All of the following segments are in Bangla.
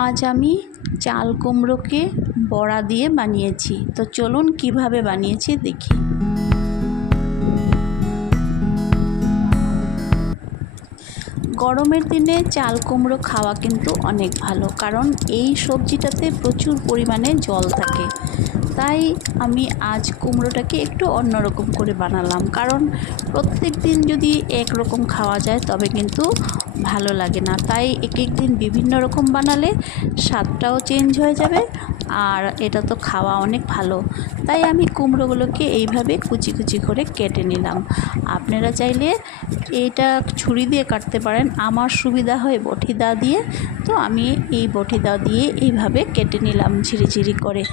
আজ আমি চাল কুমড়োকে বড়া দিয়ে বানিয়েছি। তো চলুন কিভাবে বানিয়েছি দেখি। গরমের দিনে চাল কুমড়ো খাওয়া কিন্তু অনেক ভালো, কারণ এই সবজিটাতে প্রচুর পরিমাণে জল থাকে। তাই আমি আজ কুমড়োটাকে একটু অন্যরকম করে বানালাম, কারণ প্রত্যেক দিন যদি একরকম খাওয়া যায় তবে কিন্তু ভালো লাগে না। তাই এক এক দিন বিভিন্ন রকম বানালে স্বাদটাও চেঞ্জ হয়ে যাবে, আর এটা তো খাওয়া অনেক ভালো। তাই আমি কুমড়োগুলোকে এইভাবে কুচি কুচি করে কেটে নিলাম। আপনারা চাইলে এইটা ছুরি দিয়ে কাটতে পারেন, আমার সুবিধা হয় বটি দা দিয়ে। তো আমি এই বটি দা দিয়ে এইভাবে কেটে নিলাম ঝিরিঝিরি করে।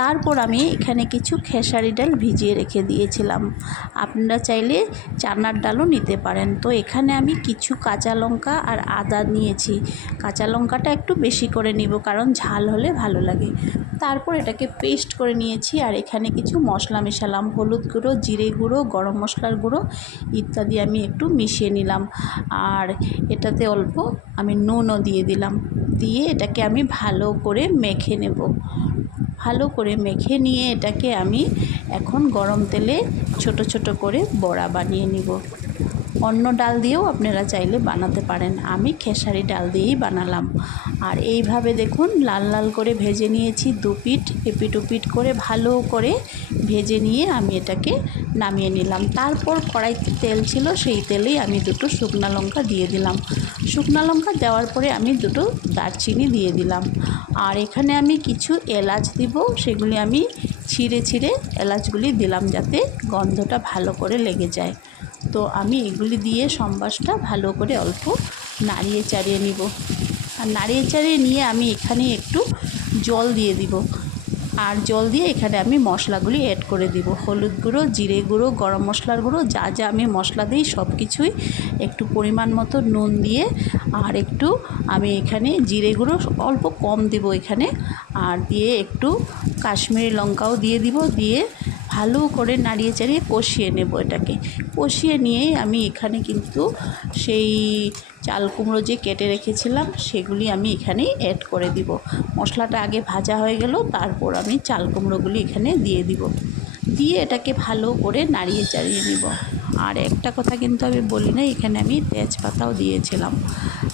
তারপর আমি এখানে কিছু খেসারি ডাল ভিজিয়ে রেখে দিয়েছিলাম। আপনারা চাইলে চানার ডালও নিতে পারেন। তো এখানে আমি কিছু কাঁচা লঙ্কা আর আদা নিয়েছি। কাঁচা লঙ্কাটা একটু বেশি করে নিব, কারণ ঝাল হলে ভালো লাগে। তারপর এটাকে পেস্ট করে নিয়েছি, আর এখানে কিছু মশলা মেশালাম। হলুদ গুঁড়ো, জিরে গুঁড়ো, গরম মশলার গুঁড়ো ইত্যাদি আমি একটু মিশিয়ে নিলাম। আর এটাতে অল্প আমি নুনও দিয়ে দিলাম। দিয়ে এটাকে আমি ভালো করে মেখে নেব। ভালো করে মেখে নিয়ে এটাকে আমি এখন গরম তেলে ছোট ছোট করে বড়া বানিয়ে নিব। অন্য ডাল দিয়েও আপনারা চাইলে বানাতে পারেন, আমি খেসারি ডাল দিয়েই বানালাম। আর এইভাবে দেখুন লাল লাল করে ভেজে নিয়েছি। দুপিঠ এপিট ওপিট করে ভালো করে ভেজে নিয়ে আমি এটাকে নামিয়ে নিলাম। তারপর কড়াইতে তেল ছিল, সেই তেলেই আমি দুটো শুকনো লঙ্কা দিয়ে দিলাম। শুকনো লঙ্কা দেওয়ার পরে আমি দুটো দারচিনি দিয়ে দিলাম। আর এখানে আমি কিছু এলাচ দিব, সেগুলি আমি ছিঁড়ে ছিঁড়ে এলাচগুলি দিলাম, যাতে গন্ধটা ভালো করে লেগে যায়। তো আমি এগুলি দিয়ে সম্বাসটা ভালো করে অল্প নাড়িয়ে চাড়িয়ে নিব। আর নাড়িয়ে চাড়িয়ে নিয়ে আমি এখানে একটু জল দিয়ে দিব। আর জল দিয়ে এখানে আমি মশলাগুলি অ্যাড করে দিব। হলুদ গুঁড়ো, জিরে গুঁড়ো, গরম মশলার গুঁড়ো, যা যা আমি মশলা দিই সব কিছুই একটু পরিমাণ মতো নুন দিয়ে, আর একটু আমি এখানে জিরে গুঁড়ো অল্প কম দিব এখানে, আর দিয়ে একটু কাশ্মীরি লঙ্কাও দিয়ে দিব। দিয়ে ভালো করে নাড়িয়ে চাড়িয়ে কষিয়ে নেব। এটাকে কষিয়ে নিয়ে আমি এখানে কিন্তু সেই চাল কুমড়ো যে কেটে রেখেছিলাম সেগুলি আমি এখানেই অ্যাড করে দিব। মশলাটা আগে ভাজা হয়ে গেল, তারপর আমি চাল কুমড়োগুলি এখানে দিয়ে দিব। দিয়ে এটাকে ভালো করে নাড়িয়ে চাড়িয়ে নিব। আর একটা কথা কিন্তু আমি বলি না, এখানে আমি তেজপাতাও দিয়েছিলাম।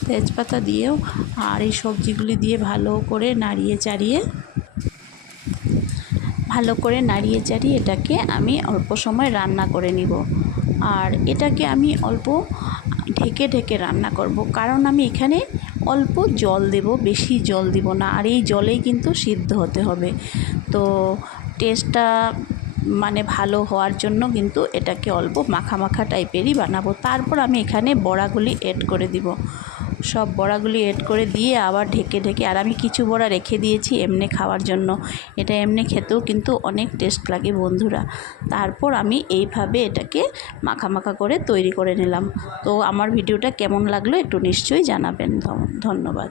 তেজপাতা দিয়েও আর এই সবজিগুলি দিয়ে ভালো করে নাড়িয়ে চাড়িয়ে এটাকে আমি অল্প সময় রান্না করে নিব। আর এটাকে আমি অল্প ঢেকে ঢেকে রান্না করব, কারণ আমি এখানে অল্প জল দেব, বেশি জল দিব না। আর এই জলেই কিন্তু সিদ্ধ হতে হবে। তো টেস্টটা মানে ভালো হওয়ার জন্য কিন্তু এটাকে অল্প মাখা মাখা টাইপেরই বানাবো। তারপর আমি এখানে বড়াগুলি অ্যাড করে দিব। সব বড়াগুলি অ্যাড করে দিয়ে আবার ঢেকে ঢেকে, আর আমি কিছু বড়া রেখে দিয়েছি এমনি খাওয়ার জন্য। এটা এমনি খেতেও কিন্তু অনেক টেস্ট লাগে বন্ধুরা। তারপর আমি এইভাবে এটাকে মাখা মাখা করে তৈরি করে নিলাম। তো আমার ভিডিওটা কেমন লাগলো একটু নিশ্চয়ই জানাবেন। ধন্যবাদ।